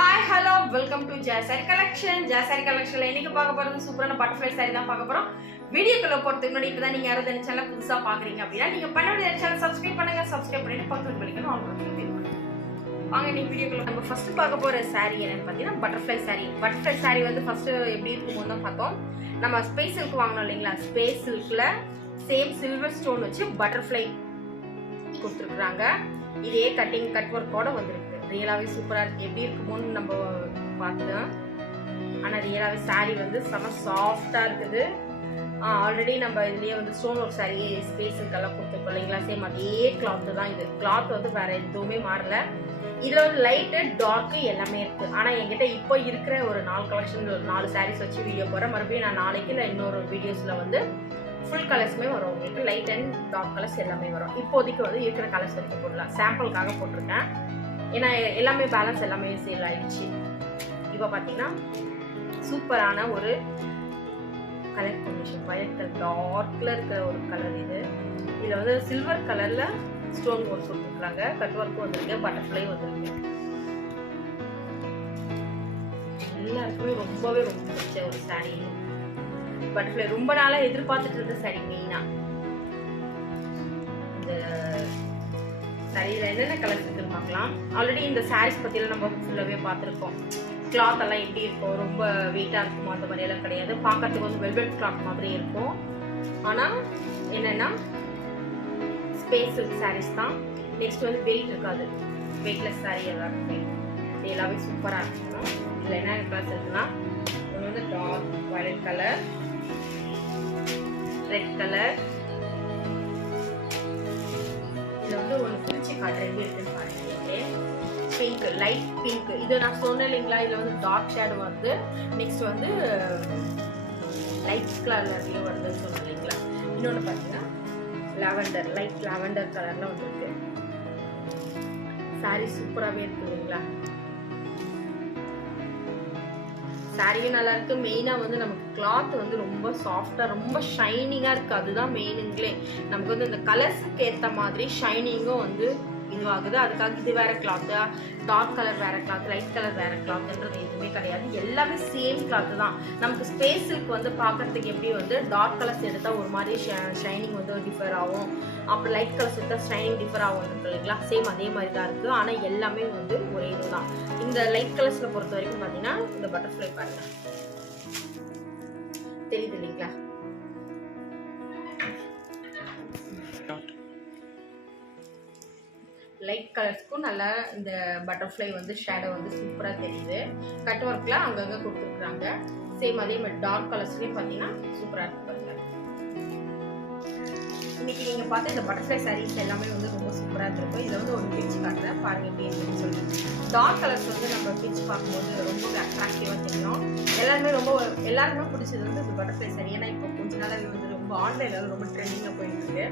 Hi hello welcome to ஜாசாரி collection. ஜாசாரி கலெக்ஷன்ல இன்னைக்கு பார்க்க போறது சூப்பரான பட்டர்ஃப்ளை சாரி தான் பார்க்க போறோம். வீடியோக்குள்ள போறதுக்கு முன்னாடி இப்பதான் நீங்க யாராவது இந்த சேனலை புதுசா பாக்குறீங்க அப்படின்னா நீங்க பண்ண வேண்டிய சேனல் சப்ஸ்கிரைப் பண்ணுங்க. சப்ஸ்கிரைப் பண்ணிட்டு பக்கத்துல பெல் ஆல் பட்டன் கிளிக் பண்ணுங்க. வாங்க நீங்க வீடியோக்குள்ள நம்ம ஃபர்ஸ்ட் பார்க்க போற சாரி என்னன்னு பார்த்தீங்கன்னா பட்டர்ஃப்ளை சாரி. பட்டர்ஃப்ளை சாரி வந்து ஃபர்ஸ்ட் எப்படி இருக்குமோ தான் பார்த்தோம். நம்ம ஸ்பேஸ் சில்க் வாங்கணும் இல்லைங்களா, ஸ்பேஸ் சில்க்ல சேம் சில்வர் ஸ்டோன் வச்சு பட்டர்ஃப்ளை கொடுத்துருக்குறாங்க. இதே கட்டிங் கட் ஒர்க்கோட வந்திருக்கு. ரியலாகவே சூப்பராக இருக்குது. எப்படி இருக்குமோன்னு நம்ம பார்த்தோம். ஆனால் ரியலாகவே சாரீ வந்து செம சாஃப்டாக இருக்குது. ஆல்ரெடி நம்ம இதுலேயே வந்து ஸ்டோன் ஒர்க் சாரீ ஸ்பேஸுக்கெல்லாம் கொடுத்துருக்கோம் இல்லைங்களா, சேம் அதே கிளாத்து தான் இது. கிளாத் வந்து வேறு எதுவுமே மாறல. இதில் வந்து லைட்டு டார்க்கு எல்லாமே இருக்குது. ஆனால் என்கிட்ட இப்போ இருக்கிற ஒரு 4 கலெக்ஷன் 4 சாரீஸ் வச்சு வீடியோ போகிறேன். மறுபடியும் நான் நாளைக்கு இல்லை இன்னொரு வீடியோஸில் வந்து ஃபுல் கலர்ஸுமே வரும். உங்களுக்கு லைட் அண்ட் டார்க் கலர்ஸ் எல்லாமே வரும். இப்போதைக்கு வந்து இருக்கிற கலர்ஸ் வரைக்கும் போடலாம். சாம்பிளுக்காக போட்டிருக்கேன். ஏன்னா எல்லாமே பேலன்ஸ் எல்லாமே சேல் ஆயிடுச்சு. இப்போ பார்த்தீங்கன்னா சூப்பரான ஒரு கலர் காம்பினேஷன், வயலட் கலர் டார்க்ல இருக்கிற ஒரு கலர் இது. இதில் வந்து சில்வர் கலர்ல ஸ்டோன் ஒர்க் கொடுத்துருக்காங்க. கட் ஒர்க்கும் வந்திருக்கு, பட்டர்ஃப்ளை வந்திருக்கு. எல்லாருக்குமே ரொம்பவே ரொம்ப பிடிச்ச ஒரு சாரீ பட்டர்ஃப்ளை. ரொம்ப நாளாக எதிர்பார்த்துட்டு இருந்த சாரீ. மெயினா இந்த சாரியில் என்னென்ன கலர்ஸ் இருக்குன்னு பார்க்கலாம். ஆல்ரெடி இந்த சாரீஸ் பற்றியெல்லாம் நம்ம ஃபுல்லாகவே பார்த்துருக்கோம். கிளாத் எல்லாம் எப்படி இருக்கும், ரொம்ப வெயிட்டாக இருக்குமோ அந்த மாதிரியெல்லாம் கிடையாது. பார்க்கறதுக்கு வந்து வெல்வெட் கிளாத் மாதிரி இருக்கும். ஆனால் என்னென்னா ஸ்பேஸ் சில்க் சாரீஸ் தான். நெக்ஸ்ட் வந்து வெயிட் இருக்காது, வெயிட்லெஸ் சாரீ எல்லாருக்குமே. இது எல்லாமே சூப்பராக இருக்கும். இதில் என்ன கலர்ஸ் இருக்குன்னா ஒன்று வந்து dark violet colour, red colour, இதில் வந்து ஒன்று பிரிச்சு காட்டுற எப்படி இருக்குன்னு பாருங்க. Pink, light pink. இது நான் சொன்னேன் இல்லைங்களா, இதில் வந்து டார்க் ஷேடு வருது. நெக்ஸ்ட் வந்து லைட் கலர்லேயும் வருதுன்னு சொன்னேன் இல்லைங்களா. இன்னொன்று பார்த்தீங்கன்னா லாவெண்டர், லைட் லாவெண்டர் கலரில் வந்துருக்கு. சாரீ சூப்பராகவே இருக்கு இல்லைங்களா. சாரியும் நல்லா இருக்கு. மெயினாக வந்து நமக்கு கிளாத் வந்து ரொம்ப சாஃப்டாக ரொம்ப ஷைனிங்காக இருக்குது. அதுதான் மெயினுங்களே. நமக்கு வந்து இந்த கலர்ஸுக்கு ஏற்ற மாதிரி ஷைனிங்கும் வந்து இதுவாகுது. அதுக்காக இது வேற கிளாத்து, டார்க் கலர் வேற கிளாத், லைட் கலர் வேற கிளாத்ன்றது எதுவுமே கிடையாது. எல்லாமே சேம் கிளாத்து தான். நமக்கு ஸ்பேஸ் சில்க் வந்து பார்க்கறதுக்கு எப்படி வந்து டார்க் கலர்ஸ் எடுத்தால் ஒரு மாதிரி ஷைனிங் வந்து டிஃபர் ஆகும், அப்புறம் லைட் கலர்ஸ் எடுத்தால் ஷைனிங் டிஃபர் ஆகும் இருக்கு இல்லைங்களா. சேம் அதே மாதிரி தான் இருக்குது. ஆனால் எல்லாமே வந்து ஒரே இது தான். இந்த லைட் கலர்ஸில் பொறுத்த வரைக்கும் பார்த்தீங்கன்னா இந்த பட்டர்ஃப்ளை பாருங்க, தெரியுது இல்லைங்களா. லைட் கலர்ஸ்க்கும் நல்லா இந்த பட்டர்ஃப்ளை வந்து ஷேடோ வந்து சூப்பராக தெரியுது. கட் ஒர்க்கில் அங்கங்கே கொடுத்துருக்குறாங்க. சேம் அதே மாதிரி டார்க் கலர்ஸ்லேயும் பார்த்தீங்கன்னா சூப்பராக இருக்கு பாருங்க. இன்னைக்கு நீங்கள் பார்த்து இந்த பட்டர்ஃப்ளை சாரீஸ் எல்லாமே வந்து ரொம்ப சூப்பராக இருக்கும். இதில் வந்து ஒரு பிச் காட்டுறேன் பாருங்க எப்படி இருக்குன்னு சொல்லிட்டு. டார்க் கலர்ஸ் வந்து நம்ம பிச் பார்க்கும்போது ரொம்ப அட்ராக்டிவாக தெரியும். எல்லாருமே பிடிச்சது வந்து இந்த பட்டர்ஃப்ளை சாரீ. ஏன்னா இப்போ கொஞ்ச நாளாக வந்து ரொம்ப ஆன்லைனில் ரொம்ப ட்ரெண்டிங்காக போயிட்டு இருக்கு.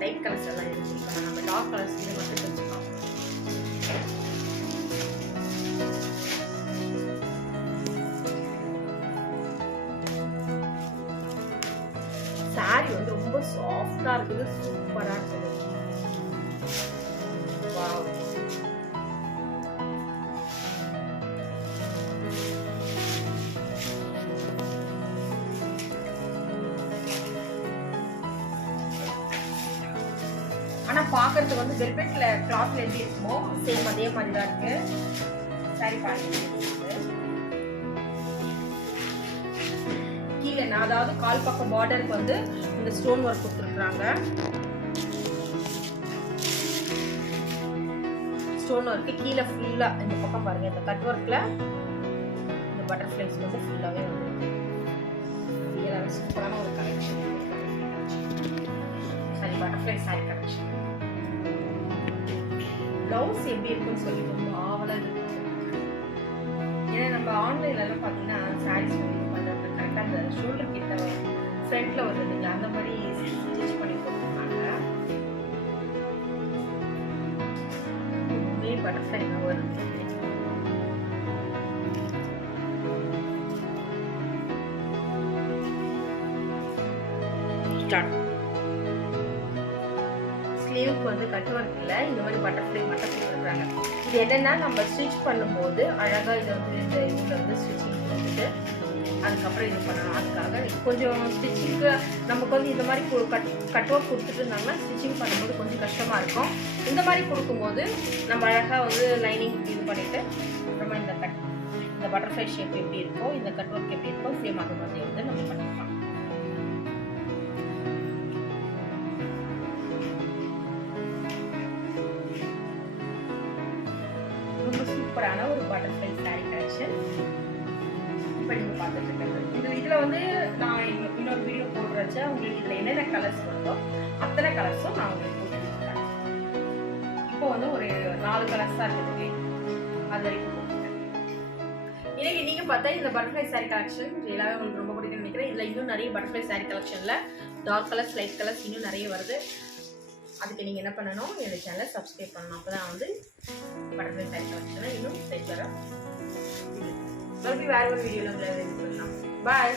லைட் கலர்ஸ் எல்லாம் இருக்கு. நம்ம டார்க் கலர்ஸ் மட்டும் வச்சுக்கலாம். சாரி வந்து ரொம்ப சாஃப்டா இருக்குது, சூப்பரா இருக்குது. வாவ். ஆனா பாக்குறதுக்கு வந்து வெல்வெட்ல கிளாத்ல எப்படி இருக்குமோ சேம் அதே மாதிரி தான் இருக்கு. சாரி பாருங்க. கீழே அதாவது கால் பக்கம் பார்டருக்கு வந்து இந்த ஸ்டோன் ஒர்க் கொடுத்துருக்காங்க. ஸ்டோன் ஒர்க்கு கீழே ஃபுல்லா இந்த பக்கம் பாருங்க. இந்த கட் ஒர்க்ல இந்த பட்டர்ஃப்ளைஸ் வந்து ஃபுல்லாவே வந்து ரியலாவே சூப்பரான ஒரு collection. Sorry butterfly sorry collection. Blouse எப்படி இருக்குன்னு சொல்லி ரொம்ப ஆவலாக இருக்கு. ஏன்னா நம்ம ஆன்லைன்ல எல்லாம் பார்த்தீங்கன்னா சாரீஸ் பண்ணுறது கரெக்டாக அந்த ஷோல்டர் கிட்ட ஃப்ரண்ட்ல வருதுங்க, அந்த மாதிரி ஸ்டிச் பண்ணி போட்டுருக்காங்க. பட்டர்ஃப்ளை வருது. ஸ்லீவ் வந்து கட் ஒர்க் இல்லை, இந்த மாதிரி பட்டர்ஃப்ளை மட்டும் கொடுத்துருக்காங்க. இது என்னென்னா நம்ம ஸ்டிச் பண்ணும்போது அழகாக இதை வந்து இந்த இதில் வந்து ஸ்டிச்சிங் கொடுத்துட்டு அதுக்கப்புறம் இது பண்ணணும். அதுக்காக கொஞ்சம் ஸ்டிச்சிங்க்கு நமக்கு வந்து இந்த மாதிரி கட் ஒர்க் கொடுத்துட்டு இருந்தாங்கன்னா ஸ்டிச்சிங் பண்ணும்போது கொஞ்சம் கஷ்டமாக இருக்கும். இந்த மாதிரி கொடுக்கும்போது நம்ம அழகாக வந்து லைனிங் இது பண்ணிவிட்டு அப்புறமா இந்த பட்டர்ஃப்ளை ஷேப் எப்படி இருக்கோ, இந்த கட் ஒர்க் எப்படி இருக்கோ, சேம் அது மாதிரி வந்து நம்ம பண்ணிக்கலாம். ரொம்ப சூப்பரான ஒரு பட்டர்ஃப்ளை சாரி கலெக்ஷன் இப்போ நீங்கள் பார்த்துட்டு இருக்கிறது. இதில் வந்து நான் இன்னொரு வீடியோ போடுறச்ச உங்களுக்கு இதில் என்னென்ன கலர்ஸ் வருதோ அத்தனை கலர்ஸும் நான் உங்களுக்கு போட்டுருக்கேன். இப்போ வந்து ஒரு 4 கலர்ஸ் தான் இருக்குது, அது வரைக்கும் போட்டுருக்கேன். இன்னைக்கு நீங்கள் பார்த்தா இந்த பட்டர்ஃப்ளை சாரி கலெக்ஷன் எல்லாமே உங்களுக்கு ரொம்ப பிடிக்கும்னு நினைக்கிறேன். இதில் இன்னும் நிறைய பட்டர்ஃப்ளை சாரி கலெக்ஷனில் டார்க் கலர்ஸ், லைட் கலர்ஸ் இன்னும் நிறைய வருது. அதுக்கு நீங்கள் என்ன பண்ணணும், என்னோட சேனலை சப்ஸ்கிரைப் பண்ணணும். அப்போ தான் வந்து பட்டர்ஃப்ளை சாரி கலெக்ஷனை இன்னும் ரெகுலராக மறுபடியும் வேறு ஒரு வீடியோவில் உங்களை இது பண்ணலாம். பாய்.